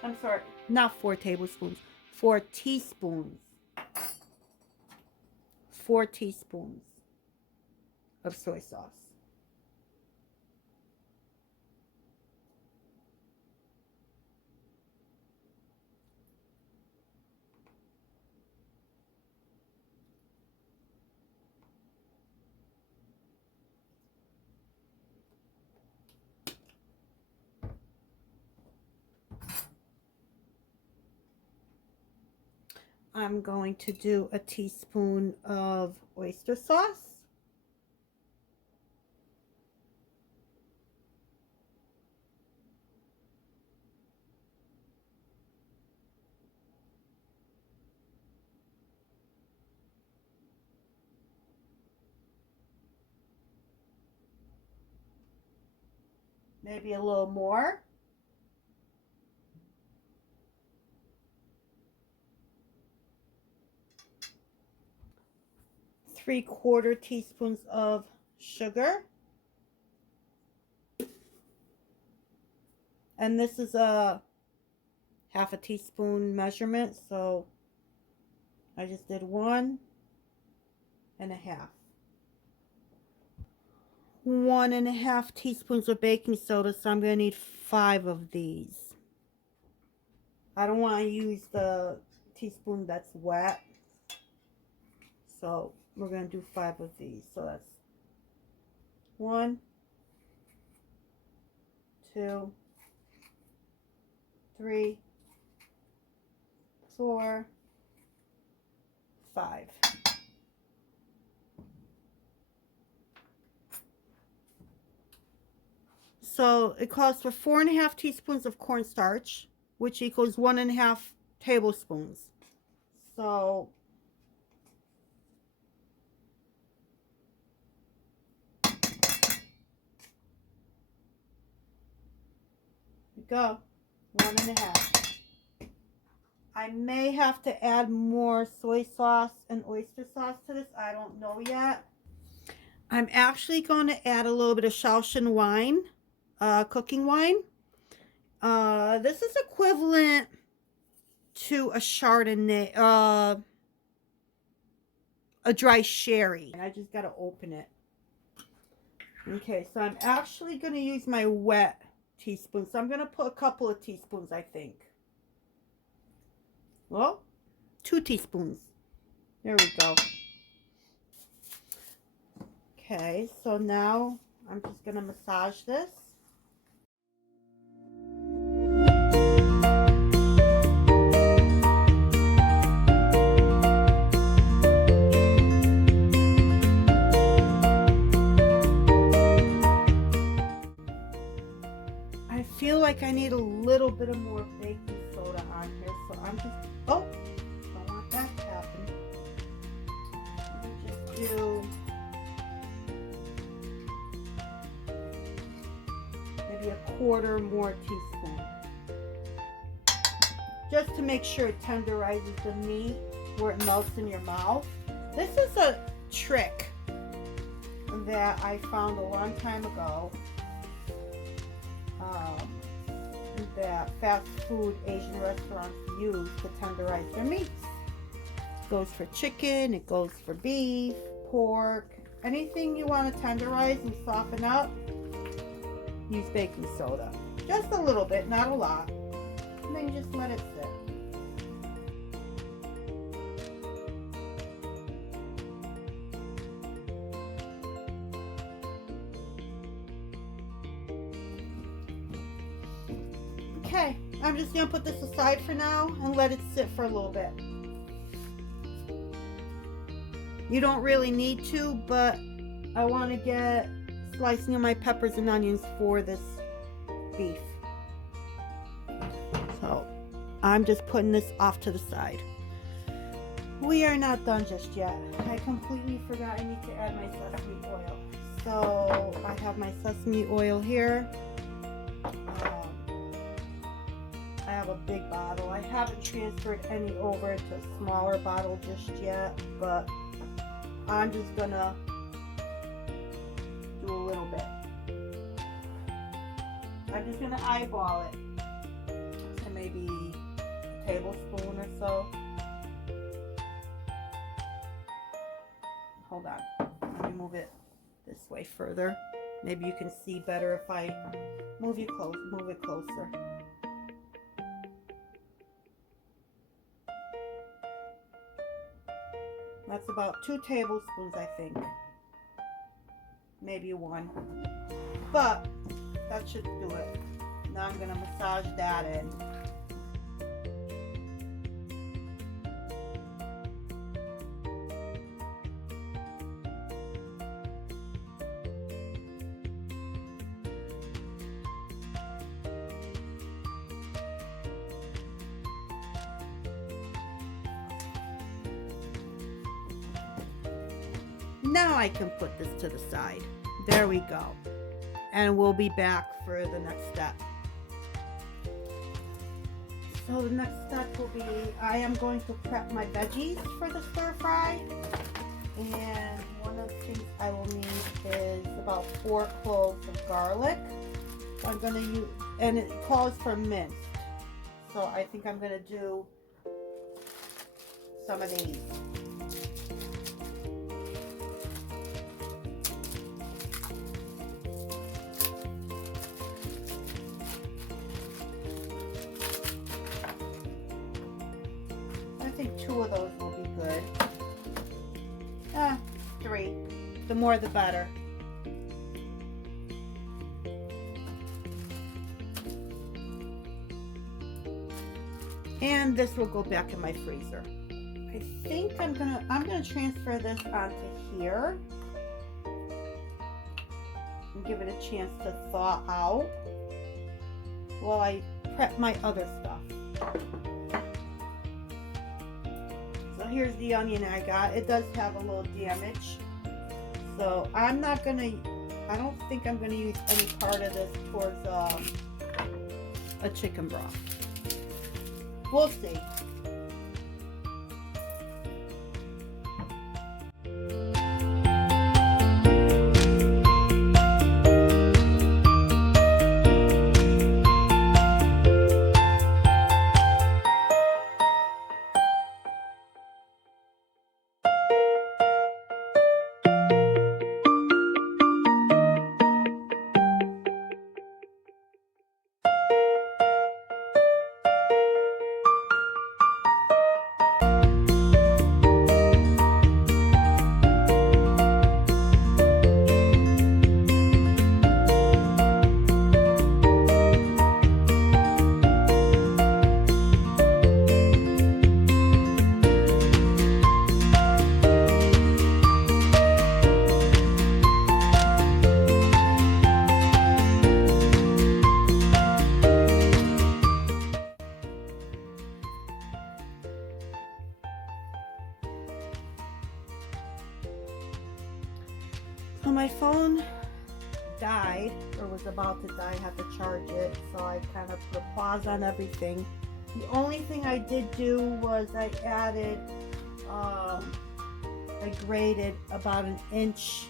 I'm sorry, not 4 tablespoons, 4 teaspoons. 4 teaspoons of soy sauce. I'm going to do a teaspoon of oyster sauce. maybe a little more. Three-quarter teaspoons of sugar. And this is a half a teaspoon measurement, so I just did 1.5. 1.5 teaspoons of baking soda, so I'm going to need 5 of these. I don't want to use the teaspoon that's wet, so we're going to do 5 of these. So that's 1, 2, 3, 4, 5. So it calls for 4.5 teaspoons of cornstarch, which equals 1.5 tablespoons. So go, 1.5. I may have to add more soy sauce and oyster sauce to this. I don't know yet. I'm actually going to add a little bit of Shaoxing wine, cooking wine. This is equivalent to a Chardonnay, a dry sherry. And I just got to open it. Okay, so I'm actually going to use my wet teaspoon. So I'm going to put a couple of teaspoons, I think. Well, 2 teaspoons. There we go. Okay, so now I'm just going to massage this. I feel like I need a little bit of more baking soda on here, so I'm just, oh, don't want that to happen. Just do maybe a quarter more teaspoon, just to make sure it tenderizes the meat where it melts in your mouth. This is a trick that I found a long time ago. That fast food Asian restaurants use to tenderize their meats. It goes for chicken, it goes for beef, pork, anything you want to tenderize and soften up, use baking soda. Just a little bit, not a lot. And then you just let it sit. Okay, I'm just going to put this aside for now and let it sit for a little bit. You don't really need to, but I want to get slicing of my peppers and onions for this beef. So I'm just putting this off to the side. We are not done just yet. I completely forgot I need to add my sesame oil. So I have my sesame oil here. I have a big bottle. I haven't transferred any over to a smaller bottle just yet, but I'm just gonna do a little bit. I'm just gonna eyeball it to maybe a tablespoon or so. Hold on, let me move it this way further. Maybe you can see better if I move it closer. That's about 2 tablespoons, I think. Maybe 1. But that should do it. Now I'm going to massage that in. Now I can put this to the side. There we go. and we'll be back for the next step. So the next step will be, I am going to prep my veggies for the stir fry. And one of the things I will need is about 4 cloves of garlic. I'm going to use, and it calls for minced. So I think I'm going to do some of these. I think 2 of those will be good. 3. The more the better. And this will go back in my freezer. I think I'm gonna transfer this onto here and give it a chance to thaw out while I prep my other stuff. So here's the onion I got. It does have a little damage. So I don't think I'm gonna use any part of this towards a chicken broth. We'll see. So my phone died, or was about to die. I had to charge it, so I kind of put a pause on everything. The only thing I did do was I added, I grated about 1 inch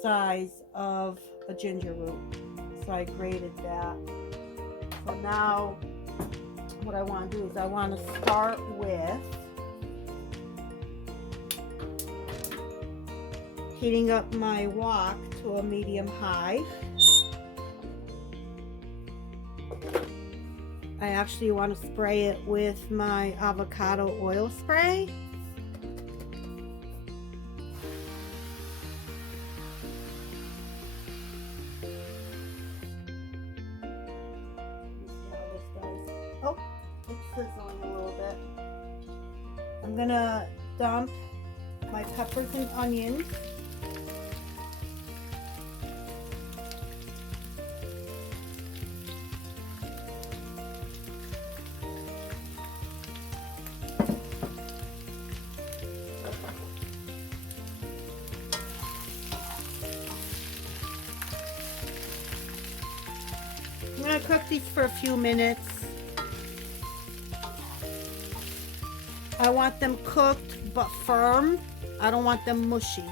size of a ginger root. So I grated that. So now what I want to do is I want to start with heating up my wok to a medium high. I actually want to spray it with my avocado oil spray. Oh, it's sizzling a little bit. I'm gonna dump my peppers and onions. I'm going to cook these for a few minutes. I want them cooked but firm. I don't want them mushy.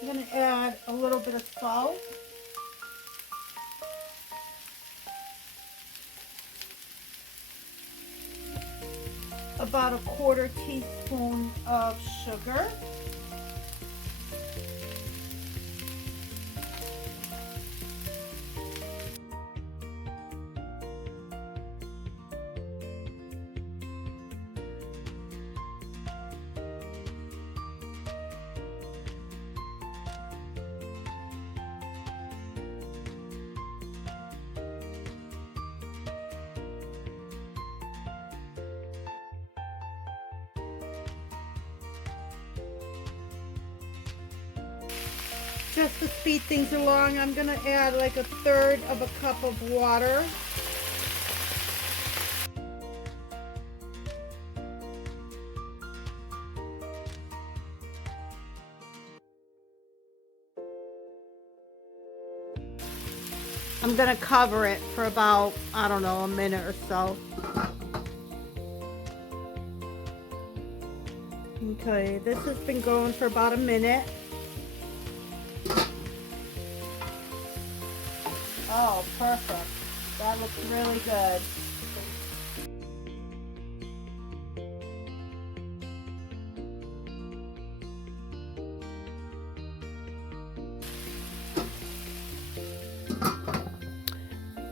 I'm going to add a little bit of salt. About 1/4 teaspoon of sugar. just to speed things along, I'm gonna add like 1/3 of a cup of water. I'm gonna cover it for about, I don't know, a minute or so. Okay, this has been going for about a minute. Oh, perfect. That looks really good.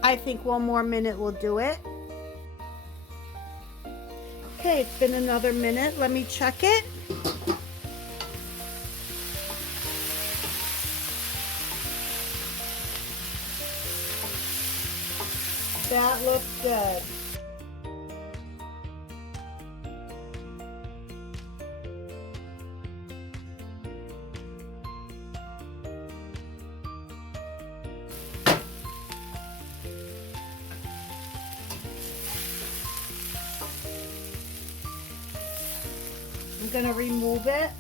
I think one more minute will do it. Okay, it's been another minute. Let me check it. That looks good. I'm gonna remove it.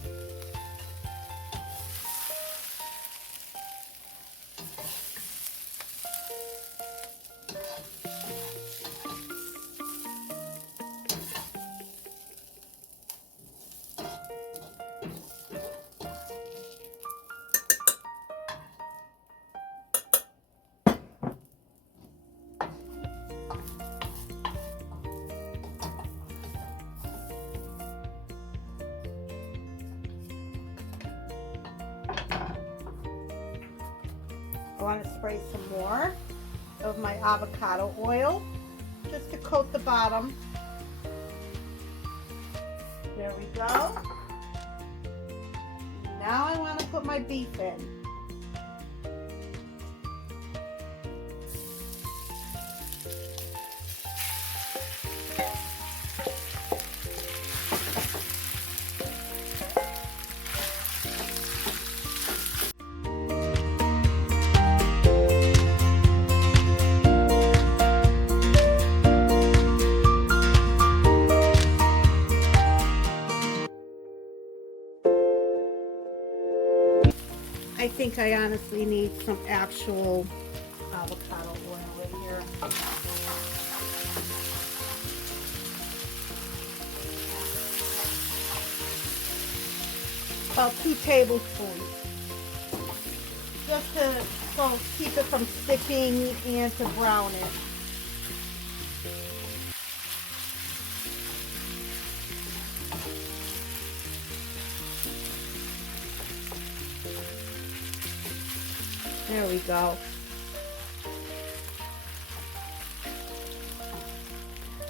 I want to spray some more of my avocado oil just to coat the bottom. There we go. Now I want to put my beef in. I think I honestly need some actual avocado oil in here. About 2 tablespoons. Just to keep it from sticking and to brown it. There we go.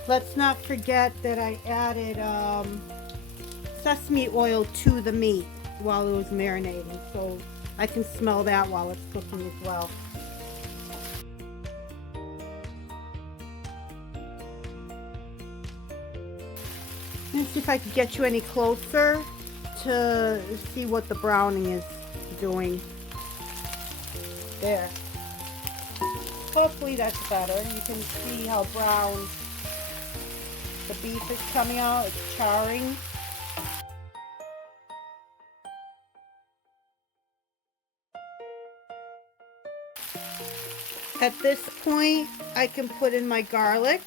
Let's not forget that I added sesame oil to the meat while it was marinating, so I can smell that while it's cooking as well. Let's see if I can get you any closer to see what the browning is doing. There. Hopefully that's better. You can see how brown the beef is coming out. It's charring. At this point, I can put in my garlic.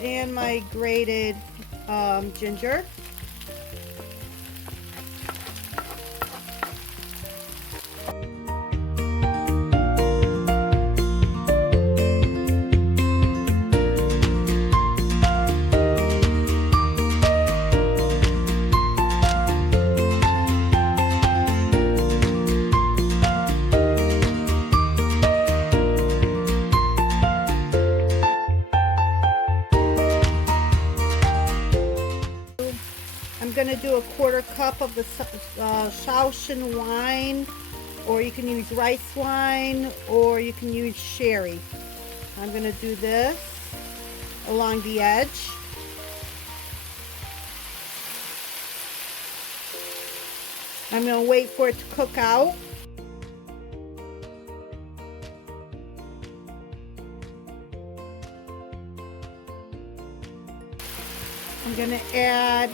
And my grated ginger. I'm going to do a 1/4 cup of the Shaoxing wine or you can use rice wine, or you can use sherry. I'm going to do this along the edge. I'm going to wait for it to cook out. I'm going to add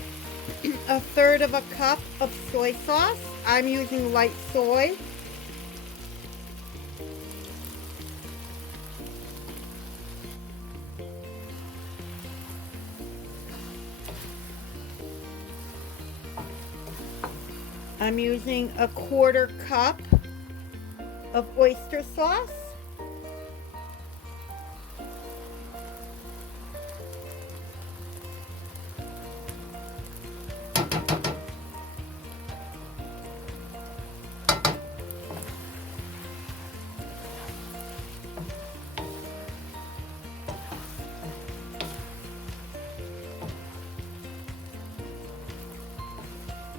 1/3 of a cup of soy sauce. I'm using light soy. I'm using 1/4 cup of oyster sauce.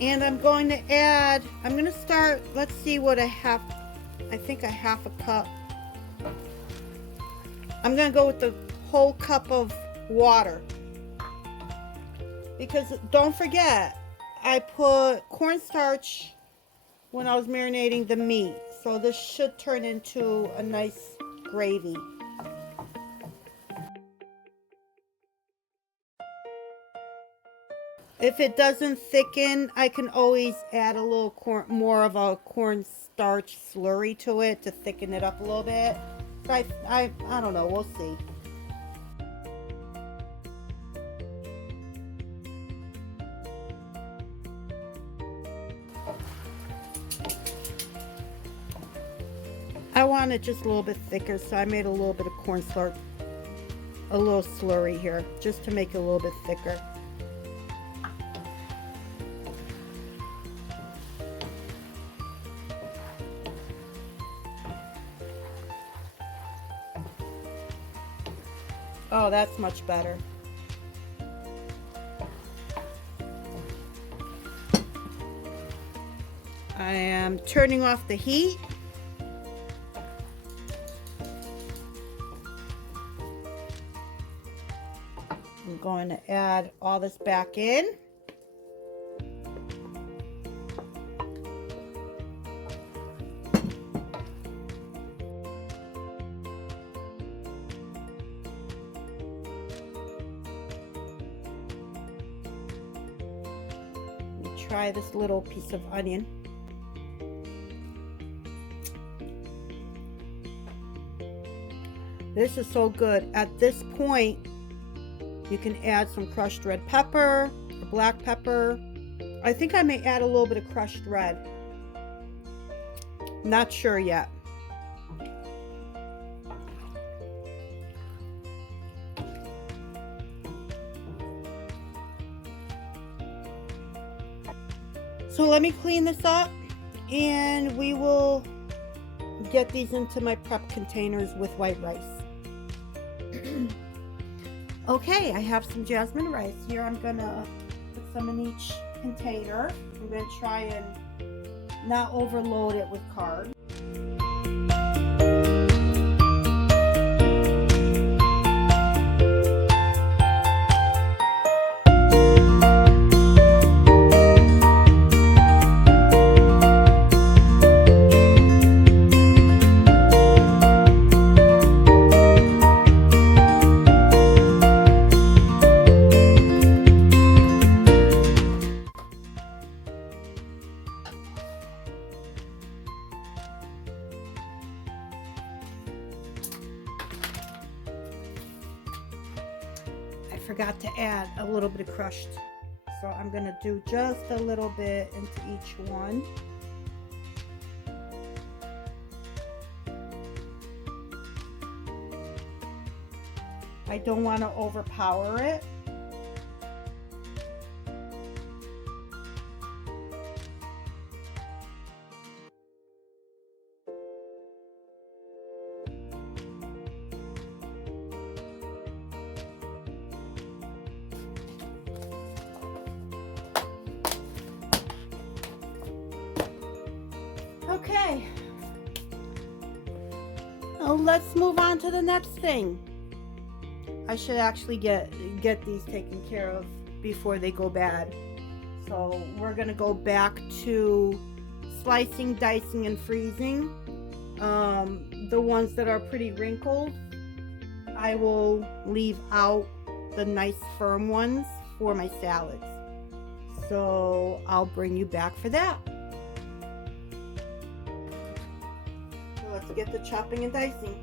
And I'm going to add, I'm going to start, let's see what I have. I think a 1/2 cup. I'm going to go with the whole cup of water. Because don't forget, I put cornstarch when I was marinating the meat. So this should turn into a nice gravy. If it doesn't thicken, I can always add a little more of a cornstarch slurry to it to thicken it up a little bit. So I don't know, we'll see. I want it just a little bit thicker, so I made a little bit of cornstarch, a little slurry here, just to make it a little bit thicker. Oh, that's much better. I am turning off the heat. I'm going to add all this back in. Try this little piece of onion. This is so good. At this point, you can add some crushed red pepper or black pepper. I think I may add a little bit of crushed red. Not sure yet. So let me clean this up and we will get these into my prep containers with white rice. Okay, I have some jasmine rice here. I'm gonna put some in each container. I'm gonna try and not overload it with carbs. Forgot to add a little bit of crushed, so I'm gonna do just a little bit into each one. I don't want to overpower it. Okay. Well, let's move on to the next thing. I should actually get these taken care of before they go bad. So we're gonna go back to slicing, dicing, and freezing. The ones that are pretty wrinkled, I will leave out the nice firm ones for my salads. So I'll bring you back for that. So let's get the chopping and dicing.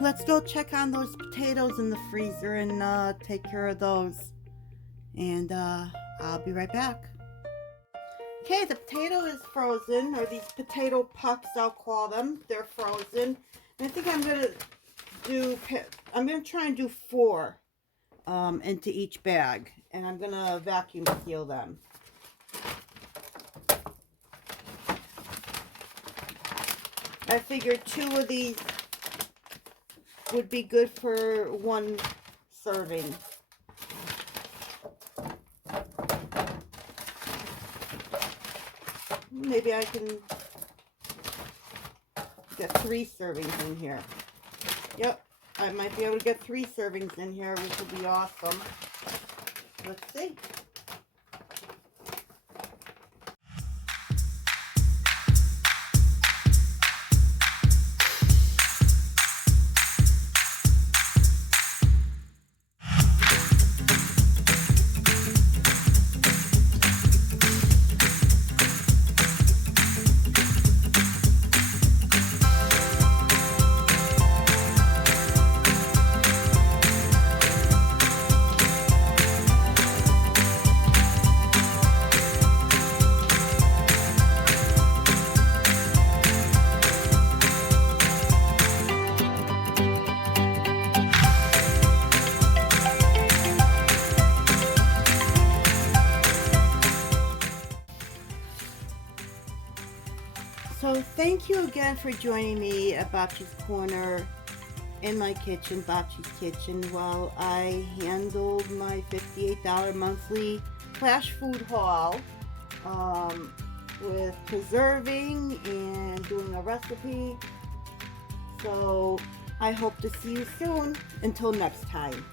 Let's go check on those potatoes in the freezer and take care of those. And I'll be right back. Okay, the potato is frozen, or these potato pucks, I'll call them. They're frozen. And I think I'm gonna try and do 4 into each bag, and I'm gonna vacuum seal them. I figured 2 of these would be good for 1 serving. Maybe I can get 3 servings in here. Yep, I might be able to get 3 servings in here, which would be awesome. Let's see. thank you again for joining me at Bocce's Corner in my kitchen, Bocce's Kitchen, while I handled my $58 monthly Flashfood haul with preserving and doing a recipe. So I hope to see you soon. Until next time.